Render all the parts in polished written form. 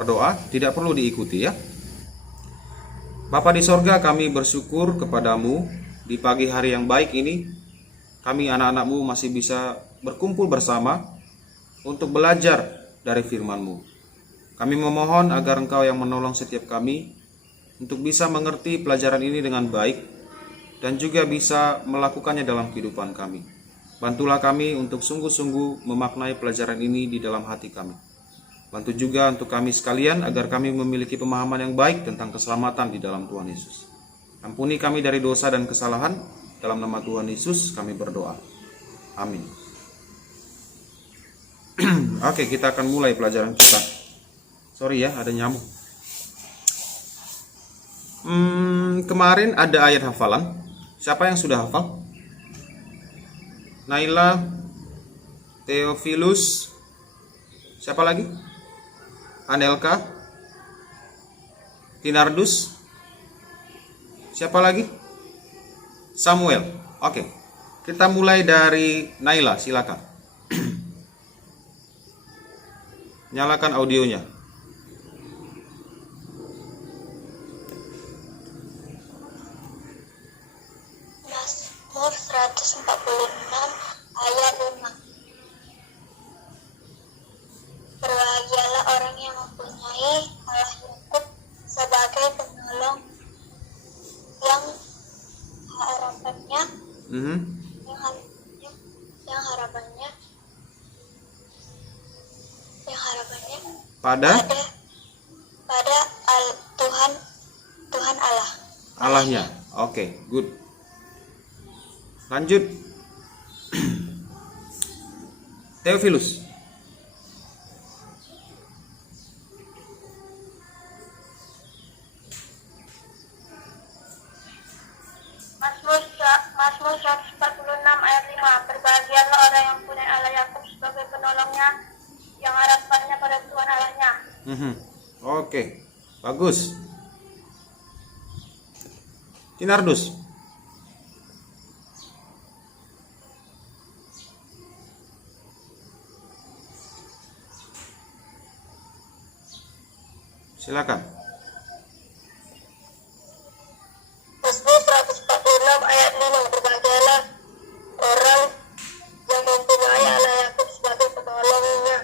Berdoa tidak perlu diikuti ya. Bapa di sorga, kami bersyukur kepadamu di pagi hari yang baik ini. Kami anak-anakmu masih bisa berkumpul bersama untuk belajar dari firman-Mu. Kami memohon agar Engkau yang menolong setiap kami untuk bisa mengerti pelajaran ini dengan baik dan juga bisa melakukannya dalam kehidupan kami. Bantulah kami untuk sungguh-sungguh memaknai pelajaran ini di dalam hati kami. Bantu juga untuk kami sekalian agar kami memiliki pemahaman yang baik tentang keselamatan di dalam Tuhan Yesus. Ampuni kami dari dosa dan kesalahan. Dalam nama Tuhan Yesus kami berdoa. Amin. Oke, kita akan mulai pelajaran kita. Sorry ya, ada nyamuk. Kemarin ada ayat hafalan. Siapa yang sudah hafal? Naila, Theophilus, siapa lagi? Anelka, Tinardus, siapa lagi? Samuel. Oke, kita mulai dari Naila, silakan. Nyalakan audionya. Mazmur 146 ayat 5. Berbahagialah orang yang mempunyai Allah Yakub sebagai penolong, yang harapannya pada Tuhan Allah. Allahnya. Oke, good. Lanjut. Theophilus. Mazmur 146 ayat 5. Berbahagialah orang yang punya Allah Yakub sebagai penolongnya, yang harapannya pada Tuhan Allahnya. Oke, bagus. Tinardus. Silakan. Mazmur 146 ayat 5. Berbahagialah orang yang mempunyai Allah Yakub sebagai penolongnya,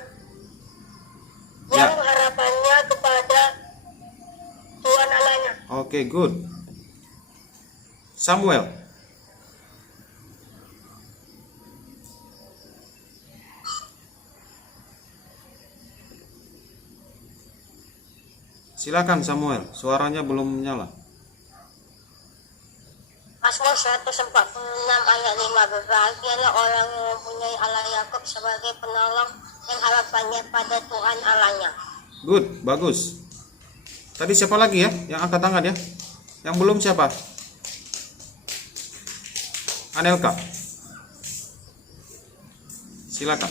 yang harapannya kepada Tuhan Allahnya. Oke, good. Samuel. Silakan Samuel, suaranya belum nyala. Mazmur 146 ayat 5. Berbahagialah orang yang mempunyai Allah Yakub sebagai penolong, yang harapannya pada Tuhan Allahnya. Good, bagus. Tadi siapa lagi ya yang angkat tangan ya? Yang belum siapa? Anelka. Silakan.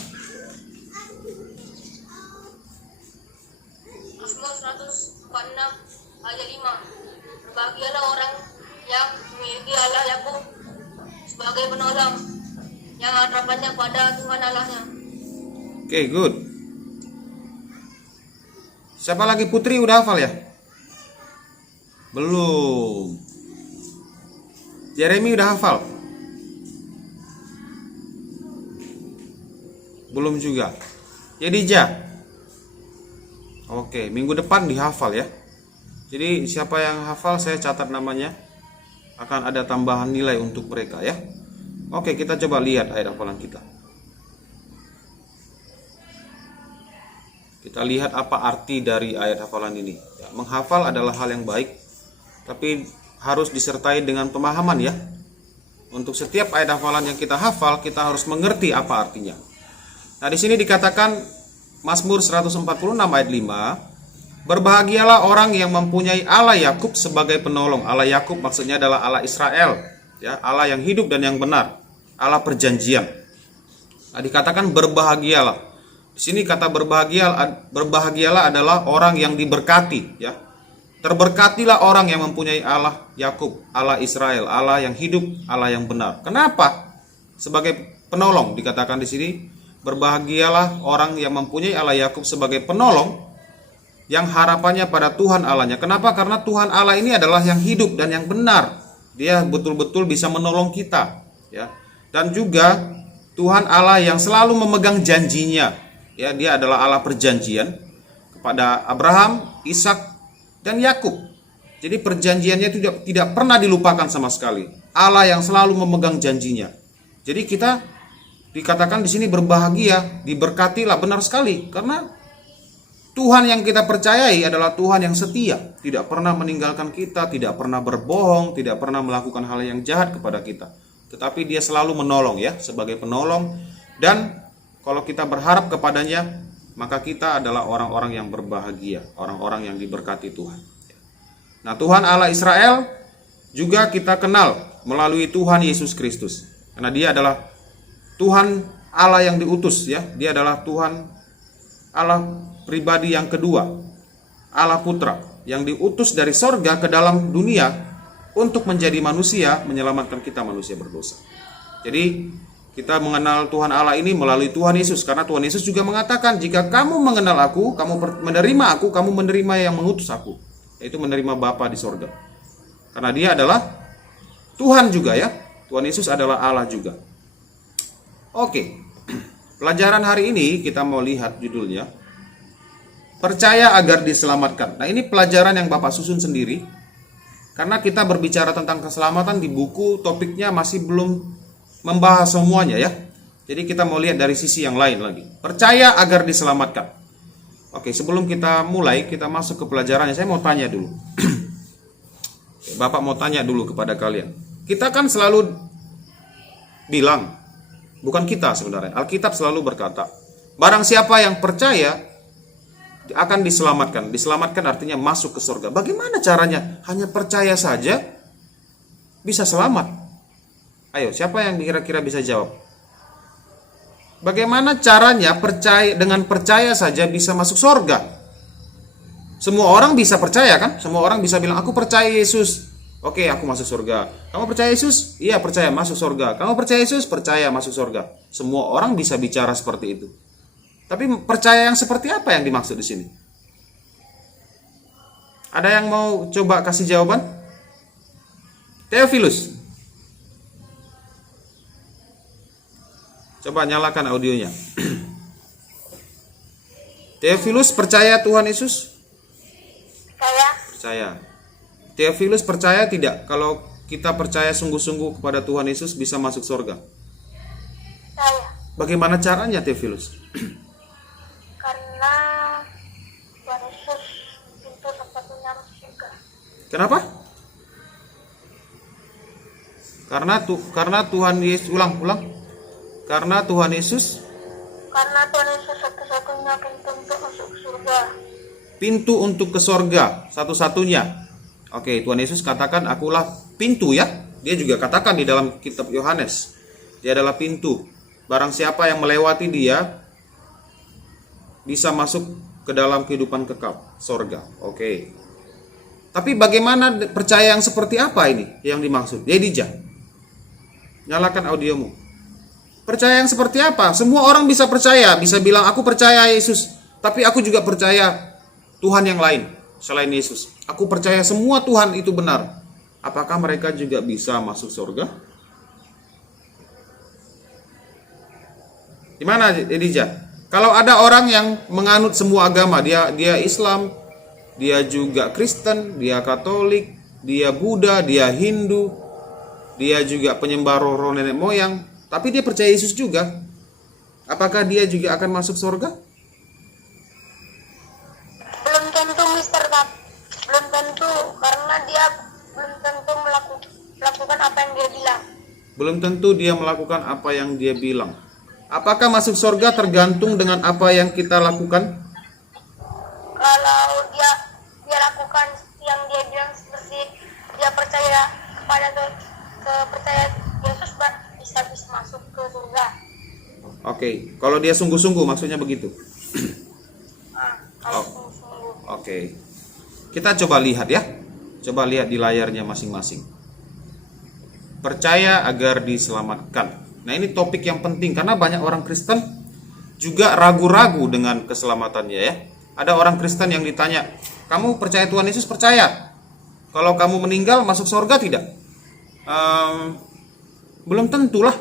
Mazmur 146 ayat 5. Berbahagialah orang yang memiliki Allah Yakub sebagai penolong, yang harapannya pada Tuhan Allahnya. Oke, good. Siapa lagi? Putri udah hafal ya? Belum. Jeremy udah hafal? Belum juga. Yedija. Oke, minggu depan dihafal ya. Jadi siapa yang hafal saya catat namanya. Akan ada tambahan nilai untuk mereka ya. Oke, kita coba lihat ayat hafalan kita. Kita lihat apa arti dari ayat hafalan ini. Ya, menghafal adalah hal yang baik, tapi harus disertai dengan pemahaman ya. Untuk setiap ayat hafalan yang kita hafal, kita harus mengerti apa artinya. Nah, di sini dikatakan Mazmur 146 ayat 5, berbahagialah orang yang mempunyai Allah Yakub sebagai penolong. Allah Yakub maksudnya adalah Allah Israel, ya, Allah yang hidup dan yang benar, Allah perjanjian. Nah, dikatakan berbahagialah. Di sini kata berbahagialah adalah orang yang diberkati, ya. Terberkatilah orang yang mempunyai Allah Yakub, Allah Israel, Allah yang hidup, Allah yang benar. Kenapa? Sebagai penolong dikatakan di sini, berbahagialah orang yang mempunyai Allah Yakub sebagai penolong, yang harapannya pada Tuhan Allahnya. Kenapa? Karena Tuhan Allah ini adalah yang hidup dan yang benar. Dia betul-betul bisa menolong kita, ya. Dan juga Tuhan Allah yang selalu memegang janjinya, ya. Dia adalah Allah perjanjian kepada Abraham, Ishak, dan Yakub. Jadi perjanjiannya itu tidak pernah dilupakan sama sekali. Allah yang selalu memegang janjinya. Jadi kita dikatakan di sini berbahagia, diberkatilah, benar sekali, karena Tuhan yang kita percayai adalah Tuhan yang setia, tidak pernah meninggalkan kita, tidak pernah berbohong, tidak pernah melakukan hal yang jahat kepada kita. Tetapi Dia selalu menolong, ya, sebagai penolong. Dan kalau kita berharap kepadanya, maka kita adalah orang-orang yang berbahagia, orang-orang yang diberkati Tuhan. Nah, Tuhan Allah Israel juga kita kenal melalui Tuhan Yesus Kristus. Karena Dia adalah Tuhan Allah yang diutus, ya. Dia adalah Tuhan Allah pribadi yang kedua, Allah Putra yang diutus dari sorga ke dalam dunia untuk menjadi manusia, menyelamatkan kita manusia berdosa. Jadi kita mengenal Tuhan Allah ini melalui Tuhan Yesus, karena Tuhan Yesus juga mengatakan, jika kamu mengenal aku, kamu menerima aku, kamu menerima yang mengutus aku, yaitu menerima Bapa di sorga. Karena Dia adalah Tuhan juga, ya. Tuhan Yesus adalah Allah juga. Oke. Pelajaran hari ini kita mau lihat judulnya, percaya agar diselamatkan. Nah, ini pelajaran yang Bapak susun sendiri, karena kita berbicara tentang keselamatan di buku, topiknya masih belum membahas semuanya, ya. Jadi kita mau lihat dari sisi yang lain lagi. Percaya agar diselamatkan. Oke, sebelum kita mulai, kita masuk ke pelajarannya. Saya mau tanya dulu. Bapak mau tanya dulu kepada kalian. Kita kan selalu bilang, bukan kita sebenarnya, Alkitab selalu berkata, barang siapa yang percaya akan diselamatkan. Diselamatkan artinya masuk ke surga. Bagaimana caranya? Hanya percaya saja bisa selamat? Ayo, siapa yang kira-kira bisa jawab? Bagaimana caranya dengan percaya saja bisa masuk surga? Semua orang bisa percaya, kan? Semua orang bisa bilang, aku percaya Yesus. Oke, aku masuk surga. Kamu percaya Yesus? Iya, percaya, masuk surga. Kamu percaya Yesus? Percaya, masuk surga. Semua orang bisa bicara seperti itu. Tapi percaya yang seperti apa yang dimaksud di sini? Ada yang mau coba kasih jawaban? Theophilus. Coba nyalakan audionya. Theophilus percaya Tuhan Yesus? Percaya. Theophilus percaya tidak kalau kita percaya sungguh-sungguh kepada Tuhan Yesus bisa masuk surga? Saya. Bagaimana caranya, Theophilus? Karena Tuhan Yesus pintu satu-satunya masuk surga. Kenapa? Karena Tuhan Yesus, ulang. Karena Tuhan Yesus satu-satunya pintu untuk masuk surga. Pintu untuk ke surga satu-satunya. Oke, Tuhan Yesus katakan, akulah pintu, ya. Dia juga katakan di dalam kitab Yohanes, Dia adalah pintu. Barang siapa yang melewati Dia bisa masuk ke dalam kehidupan kekal, surga. Oke. Tapi bagaimana percaya yang seperti apa ini yang dimaksud? Yedija, nyalakan audiomu. Percaya yang seperti apa? Semua orang bisa percaya, bisa bilang aku percaya Yesus, tapi aku juga percaya Tuhan yang lain selain Yesus. Aku percaya semua Tuhan itu benar. Apakah mereka juga bisa masuk surga? Gimana, Edija? Kalau ada orang yang menganut semua agama, dia Islam, dia juga Kristen, dia Katolik, dia Buddha, dia Hindu, dia juga penyembah roh nenek moyang, tapi dia percaya Yesus juga. Apakah dia juga akan masuk surga? Belum tentu, Mister. Belum tentu, karena dia belum tentu melakukan apa yang dia bilang. Belum tentu dia melakukan apa yang dia bilang. Apakah masuk surga tergantung dengan apa yang kita lakukan? Kalau dia lakukan yang dia bilang, seperti dia percaya kepada Yesus, bisa masuk ke surga. Oke, kalau dia sungguh-sungguh maksudnya begitu. Kalau sungguh-sungguh. Oke. Kita coba lihat, ya. Coba lihat di layarnya masing-masing. Percaya agar diselamatkan. Nah, ini topik yang penting karena banyak orang Kristen juga ragu-ragu dengan keselamatannya, ya. Ada orang Kristen yang ditanya, kamu percaya Tuhan Yesus? Percaya. Kalau kamu meninggal masuk surga tidak? Belum tentulah.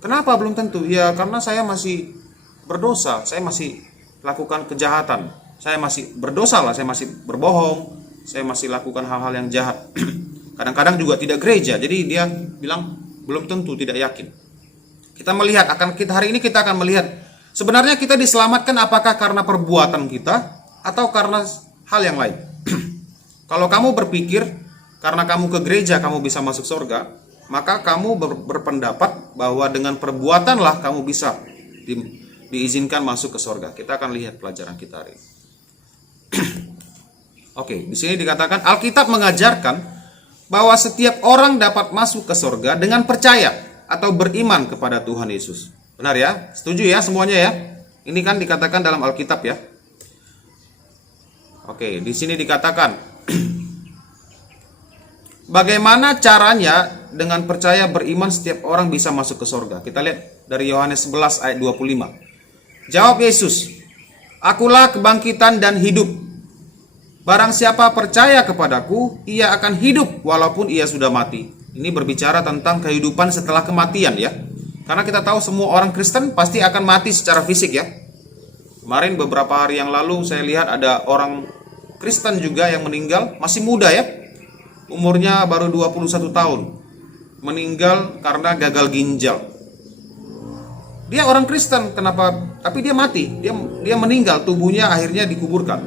Kenapa belum tentu? Ya karena saya masih berdosa, saya masih lakukan kejahatan, saya masih berdosa lah, saya masih berbohong, saya masih lakukan hal-hal yang jahat. Kadang-kadang juga tidak gereja, jadi dia bilang belum tentu, tidak yakin. Kita melihat hari ini kita akan melihat sebenarnya kita diselamatkan apakah karena perbuatan kita atau karena hal yang lain. Kalau kamu berpikir karena kamu ke gereja kamu bisa masuk surga, maka kamu berpendapat bahwa dengan perbuatanlah kamu bisa diizinkan masuk ke surga. Kita akan lihat pelajaran kita hari ini. Oke, di sini dikatakan Alkitab mengajarkan bahwa setiap orang dapat masuk ke surga dengan percaya atau beriman kepada Tuhan Yesus. Benar ya? Setuju ya semuanya ya? Ini kan dikatakan dalam Alkitab ya. Oke, di sini dikatakan bagaimana caranya dengan percaya beriman setiap orang bisa masuk ke surga. Kita lihat dari Yohanes 11 ayat 25. Jawab Yesus, "Akulah kebangkitan dan hidup. Barang siapa percaya kepadaku, ia akan hidup walaupun ia sudah mati." Ini berbicara tentang kehidupan setelah kematian ya. Karena kita tahu semua orang Kristen pasti akan mati secara fisik ya. Kemarin beberapa hari yang lalu saya lihat ada orang Kristen juga yang meninggal, masih muda ya. Umurnya baru 21 tahun. Meninggal karena gagal ginjal. Dia orang Kristen, kenapa? Tapi dia mati, dia meninggal, tubuhnya akhirnya dikuburkan.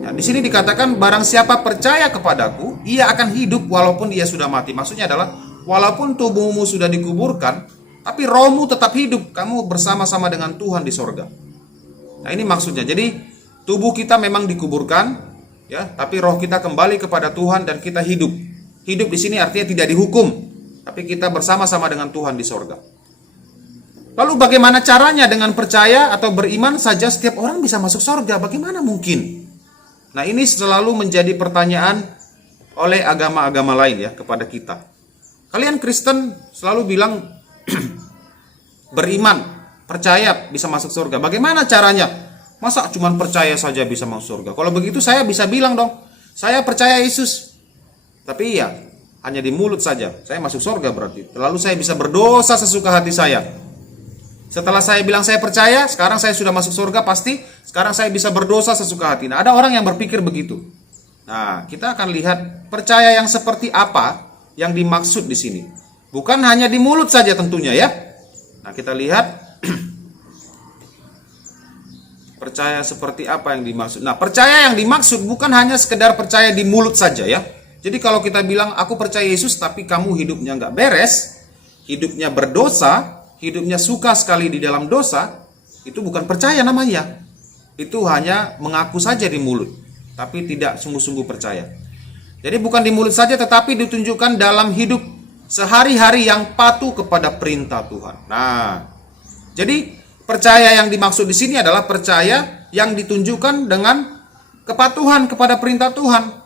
Nah, di sini dikatakan barang siapa percaya kepadaku, ia akan hidup walaupun ia sudah mati. Maksudnya adalah walaupun tubuhmu sudah dikuburkan, tapi rohmu tetap hidup. Kamu bersama-sama dengan Tuhan di sorga. Nah, ini maksudnya. Jadi tubuh kita memang dikuburkan, ya, tapi roh kita kembali kepada Tuhan dan kita hidup. Hidup di sini artinya tidak dihukum, tapi kita bersama-sama dengan Tuhan di sorga. Lalu bagaimana caranya? Dengan percaya atau beriman saja setiap orang bisa masuk sorga? Bagaimana mungkin? Nah, ini selalu menjadi pertanyaan oleh agama-agama lain ya kepada kita. Kalian Kristen selalu bilang beriman, percaya bisa masuk surga. Bagaimana caranya? Masa cuma percaya saja bisa masuk surga? Kalau begitu saya bisa bilang dong, saya percaya Yesus. Tapi iya, hanya di mulut saja. Saya masuk surga berarti. Lalu saya bisa berdosa sesuka hati saya. Setelah saya bilang saya percaya, sekarang saya sudah masuk surga pasti, sekarang saya bisa berdosa sesuka hati. Nah, ada orang yang berpikir begitu. Nah, kita akan lihat percaya yang seperti apa yang dimaksud di sini. Bukan hanya di mulut saja tentunya ya. Nah, kita lihat percaya seperti apa yang dimaksud. Nah, percaya yang dimaksud bukan hanya sekedar percaya di mulut saja ya. Jadi kalau kita bilang aku percaya Yesus tapi kamu hidupnya nggak beres, hidupnya berdosa, hidupnya suka sekali di dalam dosa, itu bukan percaya namanya. Itu hanya mengaku saja di mulut, tapi tidak sungguh-sungguh percaya. Jadi bukan di mulut saja, tetapi ditunjukkan dalam hidup sehari-hari yang patuh kepada perintah Tuhan. Nah, jadi percaya yang dimaksud di sini adalah percaya yang ditunjukkan dengan kepatuhan kepada perintah Tuhan.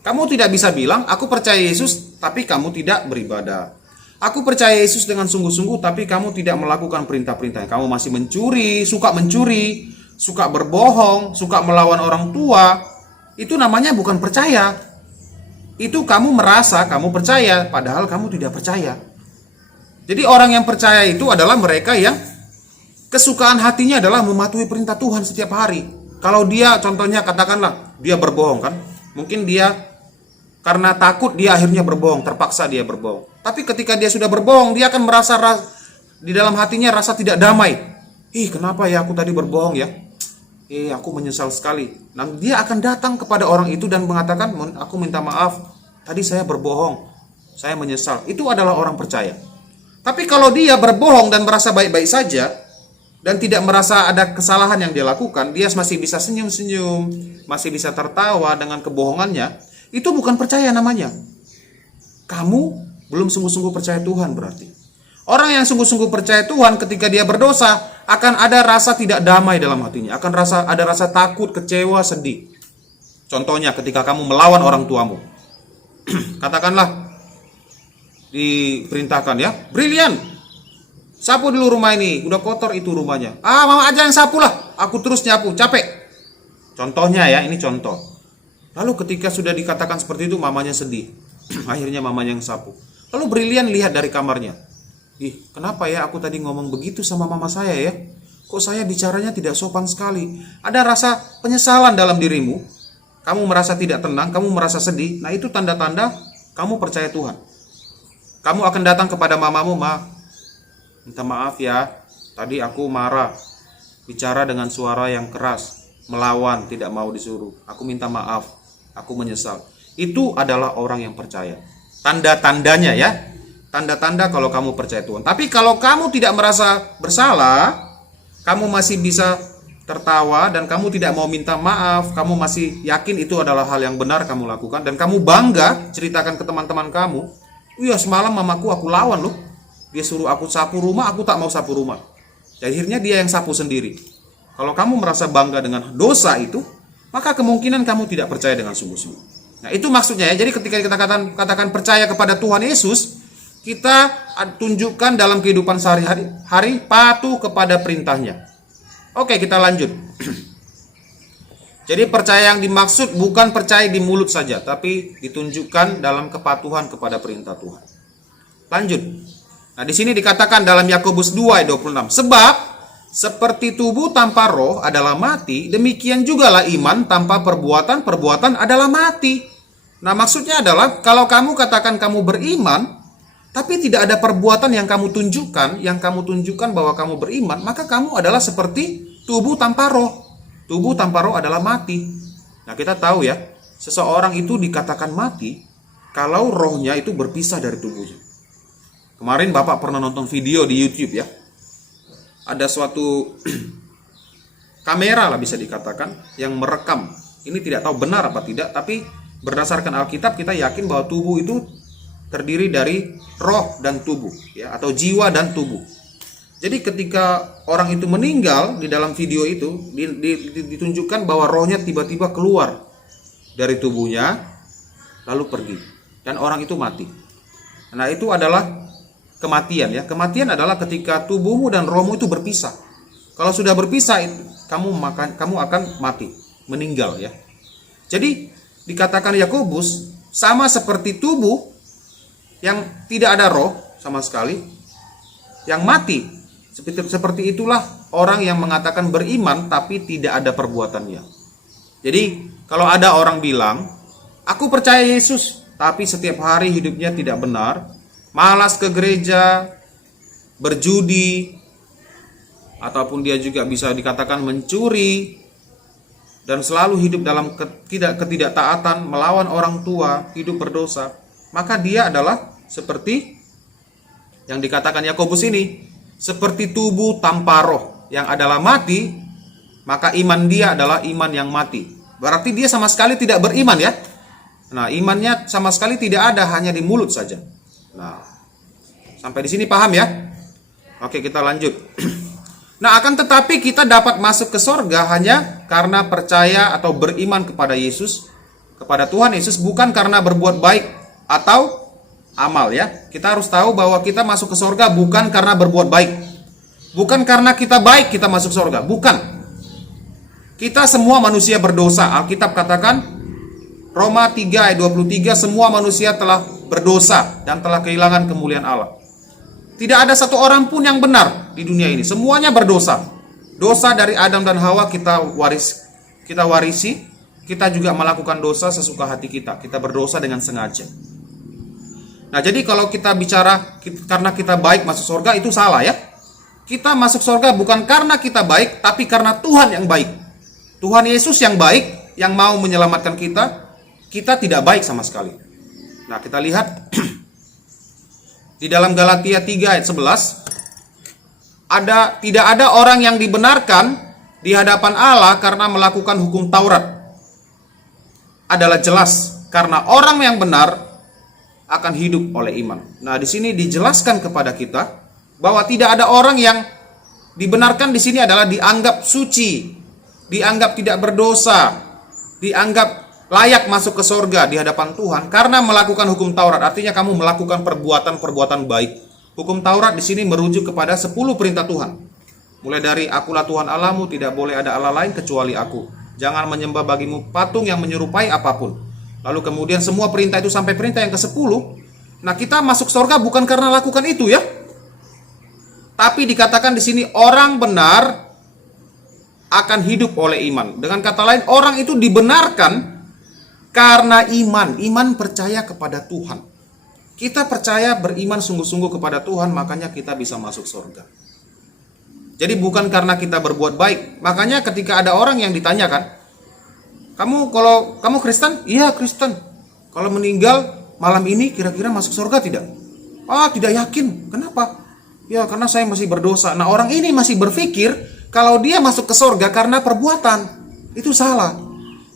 Kamu tidak bisa bilang, aku percaya Yesus, tapi kamu tidak beribadah. Aku percaya Yesus dengan sungguh-sungguh, tapi kamu tidak melakukan perintah-perintahnya. Kamu masih mencuri, suka berbohong, suka melawan orang tua. Itu namanya bukan percaya. Itu kamu merasa kamu percaya, padahal kamu tidak percaya. Jadi orang yang percaya itu adalah mereka yang kesukaan hatinya adalah mematuhi perintah Tuhan setiap hari. Kalau dia contohnya katakanlah dia berbohong kan, mungkin dia karena takut dia akhirnya berbohong, terpaksa dia berbohong. Tapi ketika dia sudah berbohong, dia akan merasa di dalam hatinya rasa tidak damai. Kenapa ya aku tadi berbohong ya? Aku menyesal sekali. Nah, dia akan datang kepada orang itu dan mengatakan, aku minta maaf, tadi saya berbohong, saya menyesal. Itu adalah orang percaya. Tapi kalau dia berbohong dan merasa baik-baik saja, dan tidak merasa ada kesalahan yang dia lakukan, dia masih bisa senyum-senyum, masih bisa tertawa dengan kebohongannya, itu bukan percaya namanya. Kamu belum sungguh-sungguh percaya Tuhan berarti. Orang yang sungguh-sungguh percaya Tuhan ketika dia berdosa akan ada rasa tidak damai dalam hatinya, akan ada rasa takut, kecewa, sedih. Contohnya ketika kamu melawan orang tuamu. Katakanlah diperintahkan ya, Brilian, sapu dulu rumah ini, udah kotor itu rumahnya. Mama aja yang sapu lah, aku terus nyapu, capek. Contohnya ya, ini contoh. Lalu ketika sudah dikatakan seperti itu, mamanya sedih. Akhirnya mamanya yang sapu. Lalu Brilian lihat dari kamarnya. Ih, kenapa ya aku tadi ngomong begitu sama mama saya ya? Kok saya bicaranya tidak sopan sekali? Ada rasa penyesalan dalam dirimu. Kamu merasa tidak tenang, kamu merasa sedih. Nah, itu tanda-tanda kamu percaya Tuhan. Kamu akan datang kepada mamamu, "Ma, minta maaf ya. Tadi aku marah. Bicara dengan suara yang keras, melawan, tidak mau disuruh. Aku minta maaf. Aku menyesal." Itu adalah orang yang percaya. Tanda-tandanya ya. Tanda-tanda kalau kamu percaya Tuhan. Tapi kalau kamu tidak merasa bersalah, kamu masih bisa tertawa dan kamu tidak mau minta maaf, kamu masih yakin itu adalah hal yang benar kamu lakukan, dan kamu bangga ceritakan ke teman-teman kamu, "Iya, semalam mamaku aku lawan loh. Dia suruh aku sapu rumah, aku tak mau sapu rumah." Jadi akhirnya dia yang sapu sendiri. Kalau kamu merasa bangga dengan dosa itu, maka kemungkinan kamu tidak percaya dengan sungguh-sungguh. Nah, itu maksudnya ya. Jadi ketika kita katakan percaya kepada Tuhan Yesus, kita tunjukkan dalam kehidupan sehari-hari patuh kepada perintahnya. Oke, kita lanjut. Jadi percaya yang dimaksud bukan percaya di mulut saja, tapi ditunjukkan dalam kepatuhan kepada perintah Tuhan. Lanjut. Nah, di sini dikatakan dalam Yakobus 2 ayat 26, "Sebab seperti tubuh tanpa roh adalah mati, demikian jugalah iman tanpa perbuatan, perbuatan adalah mati." Nah, maksudnya adalah kalau kamu katakan kamu beriman, tapi tidak ada perbuatan yang kamu tunjukkan bahwa kamu beriman, maka kamu adalah seperti tubuh tanpa roh. Tubuh tanpa roh adalah mati. Nah, kita tahu ya, seseorang itu dikatakan mati kalau rohnya itu berpisah dari tubuhnya. Kemarin Bapak pernah nonton video di YouTube ya. Ada suatu kamera lah bisa dikatakan yang merekam. Ini tidak tahu benar apa tidak, tapi berdasarkan Alkitab kita yakin bahwa tubuh itu terdiri dari roh dan tubuh ya, atau jiwa dan tubuh. Jadi ketika orang itu meninggal, di dalam video itu ditunjukkan bahwa rohnya tiba-tiba keluar dari tubuhnya lalu pergi dan orang itu mati. Nah, itu adalah kematian ya. Kematian adalah ketika tubuhmu dan rohmu itu berpisah. Kalau sudah berpisah, kamu akan mati, meninggal ya. Jadi dikatakan Yakobus sama seperti tubuh yang tidak ada roh sama sekali, yang mati. Seperti itulah orang yang mengatakan beriman tapi tidak ada perbuatannya. Jadi kalau ada orang bilang, "Aku percaya Yesus," tapi setiap hari hidupnya tidak benar, malas ke gereja, berjudi, ataupun dia juga bisa dikatakan mencuri, dan selalu hidup dalam ketidaktaatan, melawan orang tua, hidup berdosa, maka dia adalah seperti yang dikatakan Yakobus ini, seperti tubuh tanpa roh yang adalah mati, maka iman dia adalah iman yang mati. Berarti dia sama sekali tidak beriman ya. Nah, imannya sama sekali tidak ada, hanya di mulut saja. Nah, sampai di sini paham ya? Oke, kita lanjut. Nah, akan tetapi kita dapat masuk ke sorga hanya karena percaya atau beriman kepada Yesus, kepada Tuhan Yesus, bukan karena berbuat baik atau amal ya. Kita harus tahu bahwa kita masuk ke sorga bukan karena berbuat baik. Bukan karena kita baik kita masuk sorga, bukan. Kita semua manusia berdosa. Alkitab katakan Roma 3 ayat 23, semua manusia telah berdosa dan telah kehilangan kemuliaan Allah. Tidak ada satu orang pun yang benar di dunia ini. Semuanya berdosa. Dosa dari Adam dan Hawa kita warisi. Kita juga melakukan dosa sesuka hati kita. Kita berdosa dengan sengaja. Nah, jadi kalau kita bicara karena kita baik masuk surga, itu salah ya. Kita masuk surga bukan karena kita baik, tapi karena Tuhan yang baik. Tuhan Yesus yang baik, yang mau menyelamatkan kita. Kita tidak baik sama sekali. Nah, kita lihat di dalam Galatia 3 ayat 11, tidak ada orang yang dibenarkan di hadapan Allah karena melakukan hukum Taurat. Adalah jelas karena orang yang benar akan hidup oleh iman. Nah, di sini dijelaskan kepada kita bahwa tidak ada orang yang dibenarkan di sini adalah dianggap suci, dianggap tidak berdosa, dianggap layak masuk ke surga di hadapan Tuhan karena melakukan hukum Taurat. Artinya kamu melakukan perbuatan-perbuatan baik. Hukum Taurat di sini merujuk kepada 10 perintah Tuhan. Mulai dari akulah Tuhan Allahmu, tidak boleh ada Allah lain kecuali aku. Jangan menyembah bagimu patung yang menyerupai apapun. Lalu kemudian semua perintah itu sampai perintah yang ke-10. Nah, kita masuk surga bukan karena lakukan itu ya. Tapi dikatakan di sini orang benar akan hidup oleh iman. Dengan kata lain, orang itu dibenarkan karena iman. Iman percaya kepada Tuhan. Kita percaya beriman sungguh-sungguh kepada Tuhan, makanya kita bisa masuk surga. Jadi bukan karena kita berbuat baik. Makanya ketika ada orang yang ditanyakan, kamu Kristen? Iya, Kristen. Kalau meninggal malam ini kira-kira masuk surga tidak? Ah, tidak yakin. Kenapa? Ya, karena saya masih berdosa. Nah, orang ini masih berpikir kalau dia masuk ke surga karena perbuatan. Itu salah.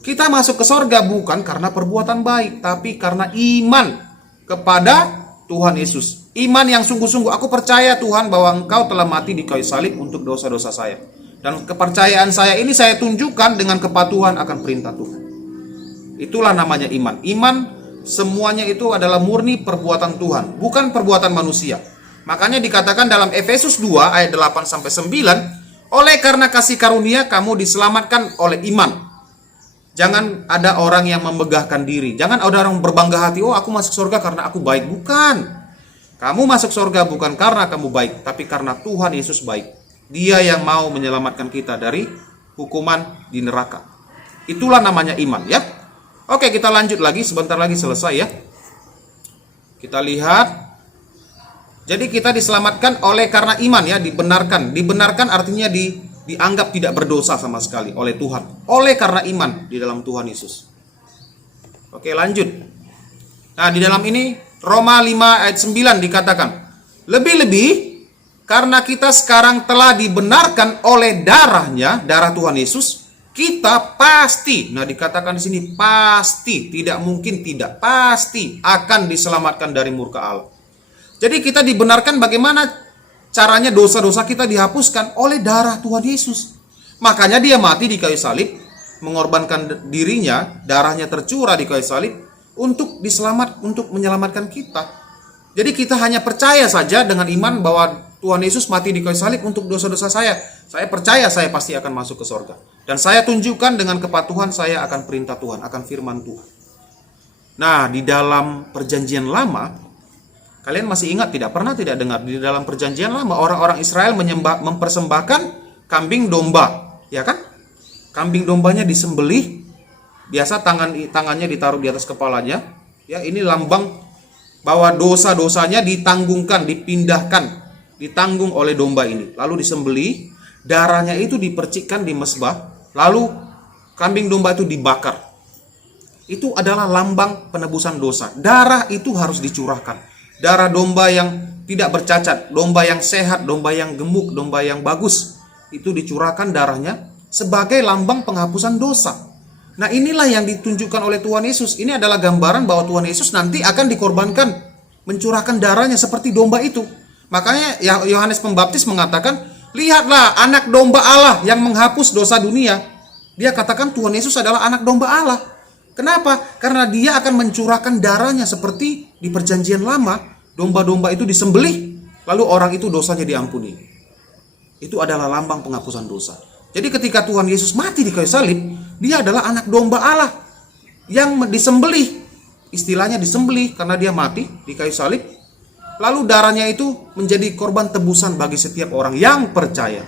Kita masuk ke surga bukan karena perbuatan baik, tapi karena iman kepada Tuhan Yesus. Iman yang sungguh-sungguh, aku percaya Tuhan bahwa Engkau telah mati di kayu salib untuk dosa-dosa saya. Dan kepercayaan saya ini saya tunjukkan dengan kepatuhan akan perintah Tuhan. Itulah namanya iman. Iman semuanya itu adalah murni perbuatan Tuhan, bukan perbuatan manusia. Makanya dikatakan dalam Efesus 2 ayat 8 sampai 9, oleh karena kasih karunia kamu diselamatkan oleh iman. Jangan ada orang yang memegahkan diri. Jangan ada orang berbangga hati, oh aku masuk surga karena aku baik. Bukan. Kamu masuk surga bukan karena kamu baik, tapi karena Tuhan Yesus baik. Dia yang mau menyelamatkan kita dari hukuman di neraka. Itulah namanya iman ya. Oke, kita lanjut lagi, sebentar lagi selesai ya. Kita lihat. Jadi kita diselamatkan oleh karena iman ya, dibenarkan. Dibenarkan artinya dianggap tidak berdosa sama sekali oleh Tuhan. Oleh karena iman di dalam Tuhan Yesus. Oke, lanjut. Nah, di dalam ini Roma 5 ayat 9 dikatakan, lebih-lebih karena kita sekarang telah dibenarkan oleh darahnya, darah Tuhan Yesus, kita pasti, nah dikatakan di sini pasti, tidak mungkin tidak, pasti akan diselamatkan dari murka Allah. Jadi kita dibenarkan bagaimana caranya dosa-dosa kita dihapuskan oleh darah Tuhan Yesus. Makanya dia mati di kayu salib, mengorbankan dirinya, darahnya tercurah di kayu salib untuk menyelamatkan kita. Jadi kita hanya percaya saja dengan iman bahwa Tuhan Yesus mati di kayu salib untuk dosa-dosa saya. Saya percaya saya pasti akan masuk ke surga. Dan saya tunjukkan dengan kepatuhan saya akan perintah Tuhan, akan firman Tuhan. Nah, di dalam perjanjian lama, kalian masih ingat tidak? Pernah tidak dengar? Di dalam perjanjian lama orang-orang Israel mempersembahkan kambing domba, ya kan? Kambing dombanya disembelih. Biasa tangannya ditaruh di atas kepalanya. Ya, ini lambang bahwa dosa-dosanya ditanggungkan, dipindahkan, ditanggung oleh domba ini. Lalu disembelih, darahnya itu dipercikkan di mezbah, lalu kambing domba itu dibakar. Itu adalah lambang penebusan dosa. Darah itu harus dicurahkan. Darah domba yang tidak bercacat, domba yang sehat, domba yang gemuk, domba yang bagus, itu dicurahkan darahnya sebagai lambang penghapusan dosa. Nah, inilah yang ditunjukkan oleh Tuhan Yesus. Ini adalah gambaran bahwa Tuhan Yesus nanti akan dikorbankan, mencurahkan darahnya seperti domba itu. Makanya Yohanes Pembaptis mengatakan, lihatlah anak domba Allah yang menghapus dosa dunia. Dia katakan Tuhan Yesus adalah anak domba Allah. Kenapa? Karena dia akan mencurahkan darahnya seperti di perjanjian lama. Domba-domba itu disembelih, lalu orang itu dosanya diampuni. Itu adalah lambang penghapusan dosa. Jadi ketika Tuhan Yesus mati di kayu salib, dia adalah anak domba Allah yang disembelih. Istilahnya disembelih karena dia mati di kayu salib. Lalu darahnya itu menjadi korban tebusan bagi setiap orang yang percaya.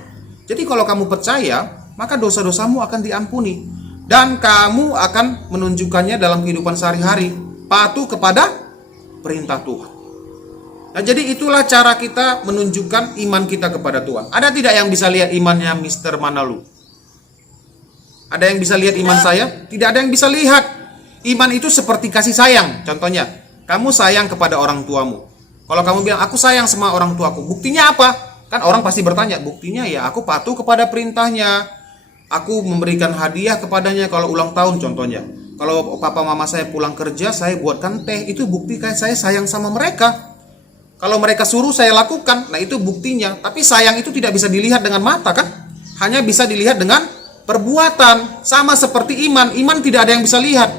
Jadi kalau kamu percaya, maka dosa-dosamu akan diampuni. Dan kamu akan menunjukkannya dalam kehidupan sehari-hari. Patuh kepada perintah Tuhan. Nah, jadi itulah cara kita menunjukkan iman kita kepada Tuhan. Ada tidak yang bisa lihat imannya Mr. Manalu? Ada yang bisa lihat iman saya? Tidak ada yang bisa lihat. Iman itu seperti kasih sayang. Contohnya, kamu sayang kepada orang tuamu. Kalau kamu bilang, aku sayang sama orang tuaku. Buktinya apa? Kan orang pasti bertanya, buktinya ya aku patuh kepada perintahnya. Aku memberikan hadiah kepadanya kalau ulang tahun contohnya. Kalau papa mama saya pulang kerja, saya buatkan teh. Itu bukti kayak saya sayang sama mereka. Kalau mereka suruh saya lakukan, nah itu buktinya. Tapi sayang itu tidak bisa dilihat dengan mata kan? Hanya bisa dilihat dengan perbuatan. Sama seperti iman. Iman tidak ada yang bisa lihat.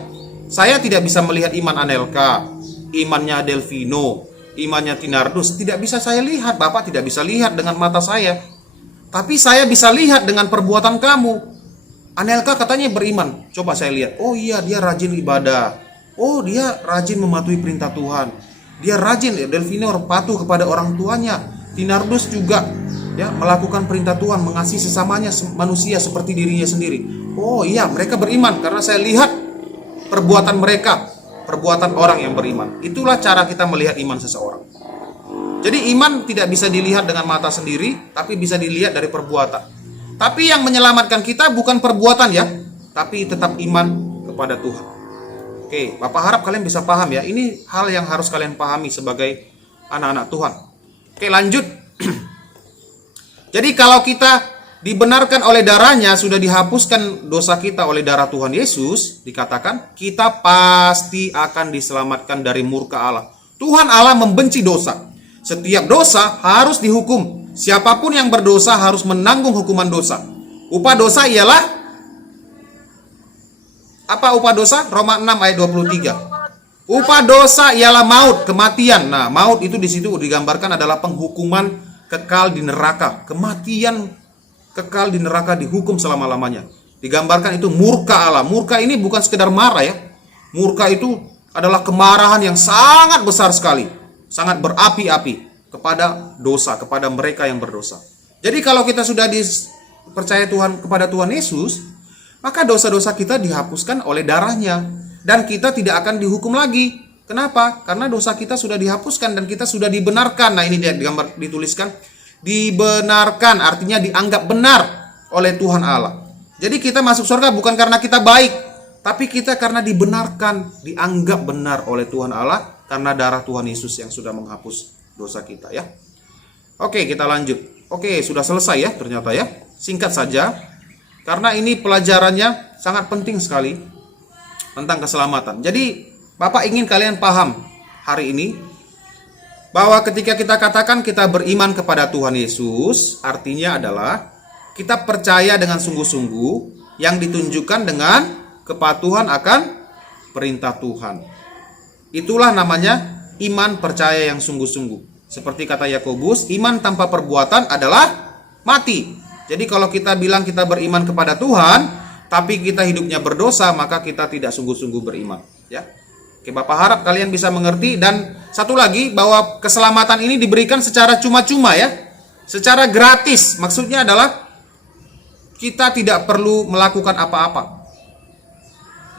Saya tidak bisa melihat iman Anelka, imannya Delvino, imannya Tinardus. Tidak bisa saya lihat. Bapak tidak bisa lihat dengan mata saya. Tapi saya bisa lihat dengan perbuatan kamu. Anelka katanya beriman. Coba saya lihat. Oh iya, dia rajin ibadah. Oh, dia rajin mematuhi perintah Tuhan. Dia rajin. Delvinor patuh kepada orang tuanya. Tinardus juga ya melakukan perintah Tuhan, mengasihi sesamanya manusia seperti dirinya sendiri. Oh iya, mereka beriman karena saya lihat perbuatan mereka, perbuatan orang yang beriman. Itulah cara kita melihat iman seseorang. Jadi iman tidak bisa dilihat dengan mata sendiri, tapi bisa dilihat dari perbuatan. Tapi yang menyelamatkan kita bukan perbuatan ya, tapi tetap iman kepada Tuhan. Oke, Bapak harap kalian bisa paham ya. Ini hal yang harus kalian pahami sebagai anak-anak Tuhan. Oke, lanjut. Jadi kalau kita dibenarkan oleh darahnya, sudah dihapuskan dosa kita oleh darah Tuhan Yesus, dikatakan kita pasti akan diselamatkan dari murka Allah. Tuhan Allah membenci dosa. Setiap dosa harus dihukum. Siapapun yang berdosa harus menanggung hukuman dosa. Upah dosa ialah apa upah dosa? Roma 6 ayat 23. Upah dosa ialah maut, kematian. Nah, maut itu di situ digambarkan adalah penghukuman kekal di neraka. Kematian kekal di neraka, dihukum selama-lamanya. Digambarkan itu murka Allah. Murka ini bukan sekedar marah ya. Murka itu adalah kemarahan yang sangat besar sekali, sangat berapi-api kepada dosa, kepada mereka yang berdosa. Jadi kalau kita sudah dipercaya Tuhan kepada Tuhan Yesus, maka dosa-dosa kita dihapuskan oleh darahnya dan kita tidak akan dihukum lagi. Kenapa? Karena dosa kita sudah dihapuskan dan kita sudah dibenarkan. Nah, ini dia digambar dituliskan, dibenarkan artinya dianggap benar oleh Tuhan Allah. Jadi kita masuk surga bukan karena kita baik, tapi kita karena dibenarkan, dianggap benar oleh Tuhan Allah karena darah Tuhan Yesus yang sudah menghapus dosa kita ya. Oke, kita lanjut. Oke, sudah selesai ya ternyata ya. Singkat saja karena ini pelajarannya sangat penting sekali tentang keselamatan. Jadi Bapak ingin kalian paham hari ini bahwa ketika kita katakan kita beriman kepada Tuhan Yesus, artinya adalah kita percaya dengan sungguh-sungguh yang ditunjukkan dengan kepatuhan akan perintah Tuhan. Itulah namanya iman percaya yang sungguh-sungguh. Seperti kata Yakobus, iman tanpa perbuatan adalah mati. Jadi kalau kita bilang kita beriman kepada Tuhan, tapi kita hidupnya berdosa, maka kita tidak sungguh-sungguh beriman. Ya, oke, Bapak harap kalian bisa mengerti. Dan satu lagi, bahwa keselamatan ini diberikan secara cuma-cuma ya, secara gratis. Maksudnya adalah kita tidak perlu melakukan apa-apa.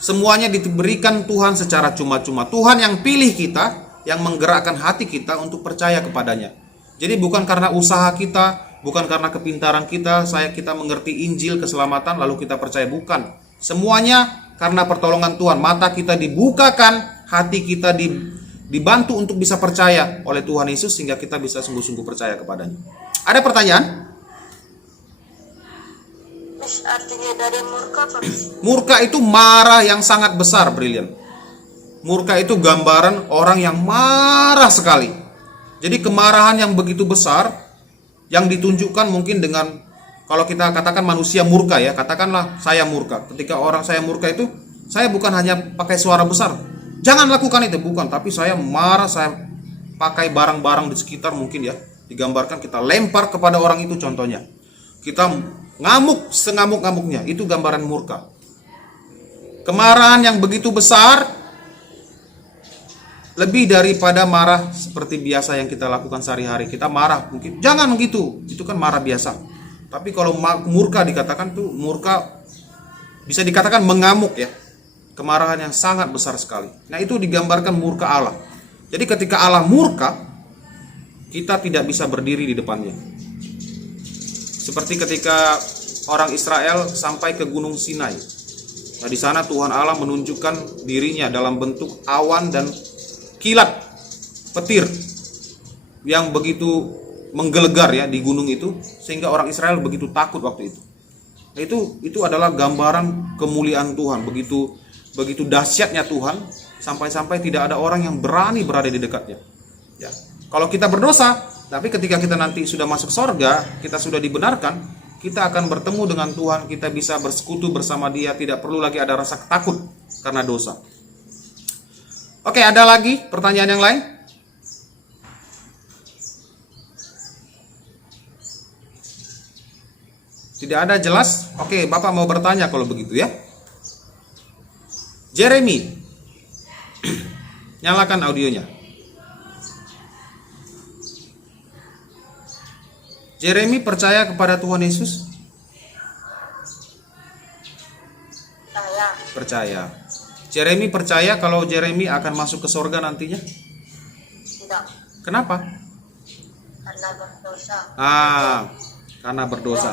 Semuanya diberikan Tuhan secara cuma-cuma. Tuhan yang pilih kita, yang menggerakkan hati kita untuk percaya kepadanya. Jadi bukan karena usaha kita, bukan karena kepintaran kita, kita mengerti Injil keselamatan lalu kita percaya, bukan. Semuanya karena pertolongan Tuhan. Mata kita dibukakan, hati kita dibantu untuk bisa percaya oleh Tuhan Yesus sehingga kita bisa sungguh-sungguh percaya kepadanya. Ada pertanyaan? Artinya dari murka apa? Murka itu marah yang sangat besar, brilian. Murka itu gambaran orang yang marah sekali. Jadi kemarahan yang begitu besar yang ditunjukkan mungkin dengan, kalau kita katakan manusia murka ya, katakanlah saya murka. Ketika orang saya murka itu, saya bukan hanya pakai suara besar, jangan lakukan itu, bukan, tapi saya marah, saya pakai barang-barang di sekitar mungkin ya, digambarkan kita lempar kepada orang itu contohnya. Kita ngamuk sengamuk-ngamuknya, itu gambaran murka. Kemarahan yang begitu besar lebih daripada marah seperti biasa yang kita lakukan sehari-hari. Kita marah mungkin, jangan gitu, itu kan marah biasa. Tapi kalau murka dikatakan tuh, murka bisa dikatakan mengamuk ya, kemarahan yang sangat besar sekali. Nah, itu digambarkan murka Allah. Jadi ketika Allah murka, kita tidak bisa berdiri di depannya. Seperti ketika orang Israel sampai ke Gunung Sinai. Nah, di sana Tuhan Allah menunjukkan dirinya dalam bentuk awan dan kilat petir yang begitu menggelegar ya di gunung itu, sehingga orang Israel begitu takut waktu itu. Nah, itu adalah gambaran kemuliaan Tuhan, begitu dahsyatnya Tuhan sampai-sampai tidak ada orang yang berani berada di dekatnya. Ya. Kalau kita berdosa, tapi ketika kita nanti sudah masuk sorga, kita sudah dibenarkan, kita akan bertemu dengan Tuhan, kita bisa bersekutu bersama Dia, tidak perlu lagi ada rasa takut karena dosa. Oke, ada lagi pertanyaan yang lain? Tidak ada jelas? Oke, Bapak mau bertanya kalau begitu ya. Jeremy, nyalakan audionya. Jeremy percaya kepada Tuhan Yesus? Saya Percaya. Jeremy percaya kalau Jeremy akan masuk ke surga nantinya? tidak, Kenapa? karena berdosa. Karena berdosa.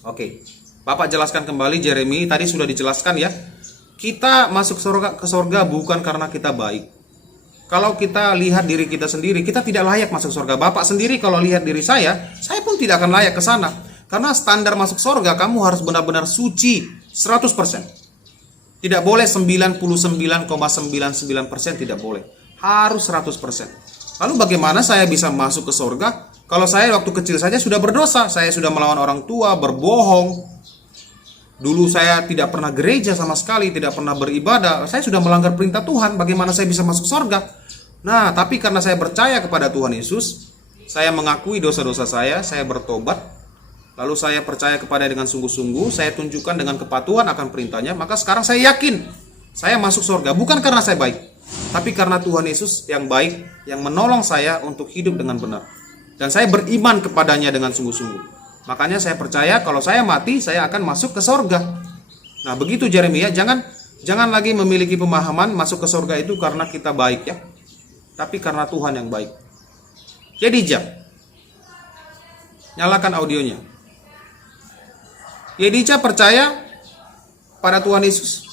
Oke, Bapak jelaskan kembali Jeremy. Tadi sudah dijelaskan ya. Kita masuk ke surga bukan karena kita baik. Kalau kita lihat diri kita sendiri, kita tidak layak masuk surga. Bapak sendiri kalau lihat diri saya pun tidak akan layak ke sana. Karena standar masuk surga kamu harus benar-benar suci 100%. Tidak boleh 99,99%, tidak boleh. Harus 100%. Lalu bagaimana saya bisa masuk ke surga? Kalau saya waktu kecil saja sudah berdosa, saya sudah melawan orang tua, berbohong. Dulu saya tidak pernah gereja sama sekali, tidak pernah beribadah. Saya sudah melanggar perintah Tuhan, bagaimana saya bisa masuk surga? Nah, tapi karena saya percaya kepada Tuhan Yesus, saya mengakui dosa-dosa saya bertobat. Lalu saya percaya kepada dengan sungguh-sungguh, saya tunjukkan dengan kepatuhan akan perintahnya, maka sekarang saya yakin saya masuk surga. Bukan karena saya baik, tapi karena Tuhan Yesus yang baik, yang menolong saya untuk hidup dengan benar. Dan saya beriman kepadanya dengan sungguh-sungguh. Makanya saya percaya kalau saya mati, saya akan masuk ke surga. Nah begitu Jeremia, jangan lagi memiliki pemahaman masuk ke surga itu karena kita baik ya, tapi karena Tuhan yang baik. Yedija, nyalakan audionya. Yedija percaya pada Tuhan Yesus?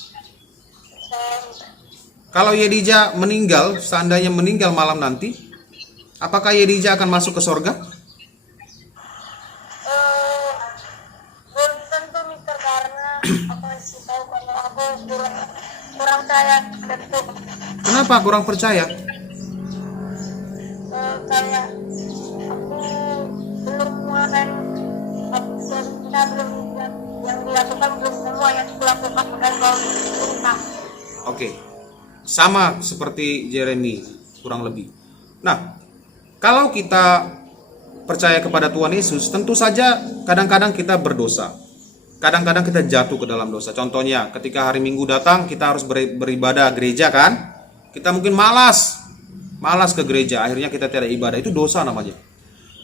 Kalau Yedija meninggal, seandainya meninggal malam nanti, apakah Yedija akan masuk ke surga? Belum tentu Mister, karena aku masih tahu kalau aku kurang percaya tentu. Kenapa kurang percaya? Kayak aku belum melakukan kita belum yang dilakukan, belum semua yang dilakukan dan belum tuntas. Oke, sama seperti Jeremy kurang lebih. Nah, kalau kita percaya kepada Tuhan Yesus, tentu saja kadang-kadang kita berdosa. Kadang-kadang kita jatuh ke dalam dosa. Contohnya, ketika hari Minggu datang, kita harus beribadah gereja kan? Kita mungkin malas ke gereja, akhirnya kita tidak ibadah. Itu dosa namanya.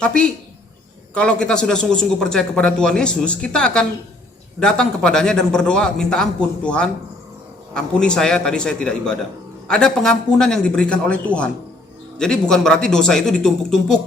Tapi kalau kita sudah sungguh-sungguh percaya kepada Tuhan Yesus, kita akan datang kepadanya dan berdoa minta ampun. Tuhan, ampuni saya, tadi saya tidak ibadah. Ada pengampunan yang diberikan oleh Tuhan. Jadi bukan berarti dosa itu ditumpuk-tumpuk,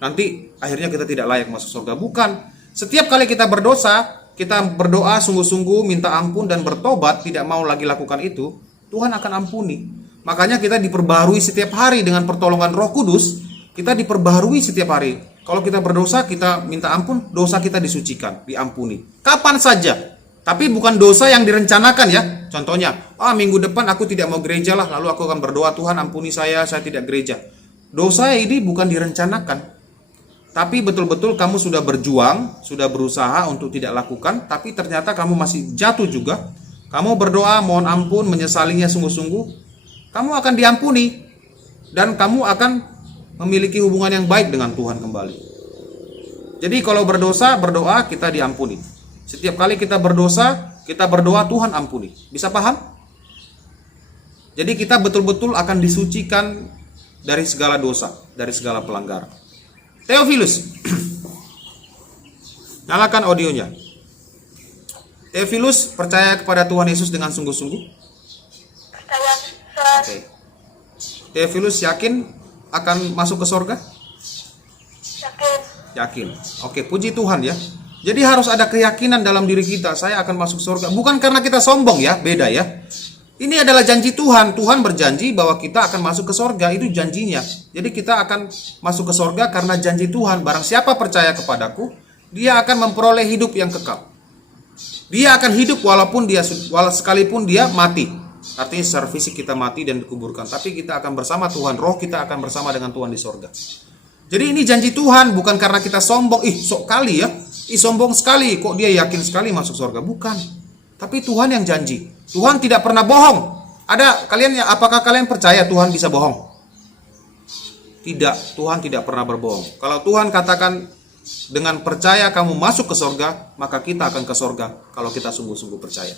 nanti akhirnya kita tidak layak masuk surga. Bukan. Setiap kali kita berdosa, kita berdoa sungguh-sungguh minta ampun dan bertobat, tidak mau lagi lakukan itu, Tuhan akan ampuni. Makanya kita diperbarui setiap hari dengan pertolongan Roh Kudus. Kita diperbarui setiap hari. Kalau kita berdosa, kita minta ampun, dosa kita disucikan, diampuni. Kapan saja. Tapi bukan dosa yang direncanakan ya. Contohnya, minggu depan aku tidak mau gereja lah, lalu aku akan berdoa, Tuhan ampuni saya tidak gereja. Dosa ini bukan direncanakan. Tapi betul-betul kamu sudah berjuang, sudah berusaha untuk tidak lakukan, tapi ternyata kamu masih jatuh juga. Kamu berdoa, mohon ampun, menyesalinya sungguh-sungguh. Kamu akan diampuni. Dan kamu akan memiliki hubungan yang baik dengan Tuhan kembali. Jadi kalau berdosa, berdoa, kita diampuni. Setiap kali kita berdosa, kita berdoa, Tuhan ampuni. Bisa paham? Jadi kita betul-betul akan disucikan dari segala dosa, dari segala pelanggaran. Theophilus, nyalakan audionya. Theophilus percaya kepada Tuhan Yesus dengan sungguh-sungguh? Percaya. Oke. Theophilus yakin akan masuk ke surga? Yakin. Yakin. Oke, puji Tuhan ya. Jadi harus ada keyakinan dalam diri kita, saya akan masuk surga. Bukan karena kita sombong ya, beda ya. Ini adalah janji Tuhan. Tuhan berjanji bahwa kita akan masuk ke surga, itu janjinya. Jadi kita akan masuk ke surga karena janji Tuhan. Barang siapa percaya kepadaku, dia akan memperoleh hidup yang kekal. Dia akan hidup sekalipun dia mati. Artinya secara fisik kita mati dan dikuburkan, tapi kita akan bersama Tuhan. Roh kita akan bersama dengan Tuhan di surga. Jadi ini janji Tuhan, bukan karena kita sombong. Sok kali ya. Sombong sekali, kok dia yakin sekali masuk surga. Bukan. Tapi Tuhan yang janji. Tuhan tidak pernah bohong. Apakah kalian percaya Tuhan bisa bohong? Tidak, Tuhan tidak pernah berbohong. Kalau Tuhan katakan dengan percaya kamu masuk ke sorga, maka kita akan ke sorga kalau kita sungguh-sungguh percaya.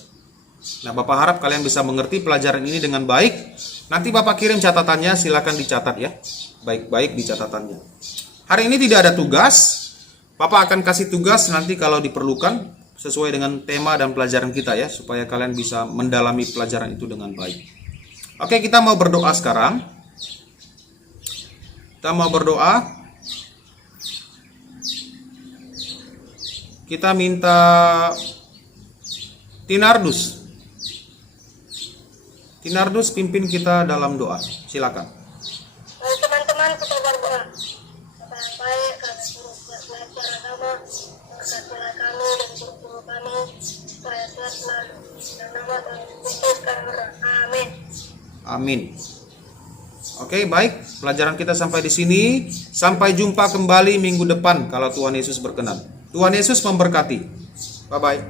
Nah, Bapak harap kalian bisa mengerti pelajaran ini dengan baik. Nanti Bapak kirim catatannya, silakan dicatat ya. Baik-baik di catatannya. Hari ini tidak ada tugas. Bapak akan kasih tugas nanti kalau diperlukan sesuai dengan tema dan pelajaran kita ya, supaya kalian bisa mendalami pelajaran itu dengan baik. Oke, kita mau berdoa sekarang. Kita mau berdoa. Kita minta Tinardus pimpin kita dalam doa. Silakan. Mari teman-teman kita berdoa. Bapa yang baik, kami suruh belajar agama, berkatilah kami dan guru-guru kami, supaya Tuhan selalu dan nama Tuhan Yesus kami berdoa. Amin. Amin. Oke, baik. Pelajaran kita sampai di sini. Sampai jumpa kembali minggu depan kalau Tuhan Yesus berkenan. Tuhan Yesus memberkati. Bye-bye.